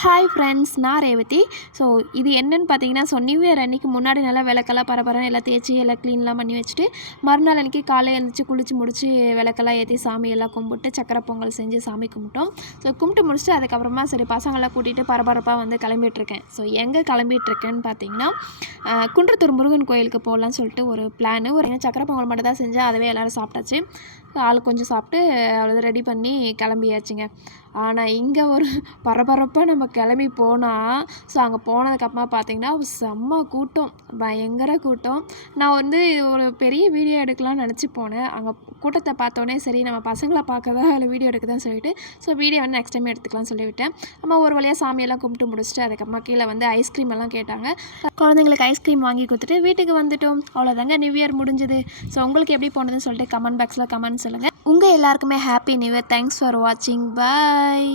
Hi friends, நான் Revathi. So இது என்னென்னு பார்த்தீங்கன்னா, நியூ இயர் அன்றைக்கி முன்னாடி நல்லா விளக்கெல்லாம் பரபரன்னு எல்லாம் தேய்ச்சி எல்லாம் க்ளீன்லாம் பண்ணி வச்சுட்டு, மறுநாள் அன்றைக்கி காலையில் எழுந்திரிச்சி குளித்து முடிச்சு விளக்கெல்லாம் ஏற்றி சாமியெல்லாம் கும்பிட்டு சக்கரை பொங்கல் செஞ்சு சாமி கும்பிட்டோம். ஸோ கும்பிட்டு முடிச்சுட்டு அதுக்கப்புறமா சரி பசங்களாம் கூட்டிகிட்டு பரபரப்பாக வந்து கிளம்பிகிட்ருக்கேன். ஸோ எங்கே கிளம்பிகிட்ருக்கேன்னு பார்த்தீங்கன்னா, குன்றத்தூர் முருகன் கோயிலுக்கு போகலான்னு சொல்லிட்டு ஒரு பிளானு. ஒரு சக்கரை பொங்கல் மட்டும் தான் செஞ்சேன். அதவே எல்லோரும் சாப்பிட்டாச்சு. ஆள் கொஞ்சம் சாப்பிட்டு அவ்வளோ ரெடி பண்ணி கிளம்பியாச்சுங்க. ஆனால் இங்கே ஒரு பரபரப்பாக நம்ம கிளம்பி போனால், ஸோ அங்கே போனதுக்கப்புறமா பார்த்தீங்கன்னா செம்ம கூட்டம், பயங்கர கூட்டம். நான் வந்து ஒரு பெரிய வீடியோ எடுக்கலாம்னு நினச்சி போனேன். அங்கே கூட்டத்தை பார்த்தோன்னே சரி நம்ம பசங்களை பார்க்கவா அதில் வீடியோ எடுக்க தான் சொல்லிவிட்டு, ஸோ வீடியோ வந்து நெக்ஸ்ட் டைம் எடுத்துக்கலாம்னு சொல்லிவிட்டேன். நம்ம ஒரு வழியாக சாமியெல்லாம் கும்பிட்டு முடிச்சுட்டு அதுக்கப்புறமா கீழே வந்து ஐஸ்கிரீம் எல்லாம் கேட்டாங்க. குழந்தைங்களுக்கு ஐஸ்கிரீம் வாங்கி கொடுத்துட்டு வீட்டுக்கு வந்துட்டோம். அவ்வளோதாங்க, நியூ இயர் முடிஞ்சுது. ஸோ உங்களுக்கு எப்படி போனதுன்னு சொல்லிட்டு கமெண்ட் பாக்ஸில் கமெண்ட் சொல்லுங்கள். உங்கள் எல்லாருக்குமே happy new year. Thanks for வாட்சிங். பாய்.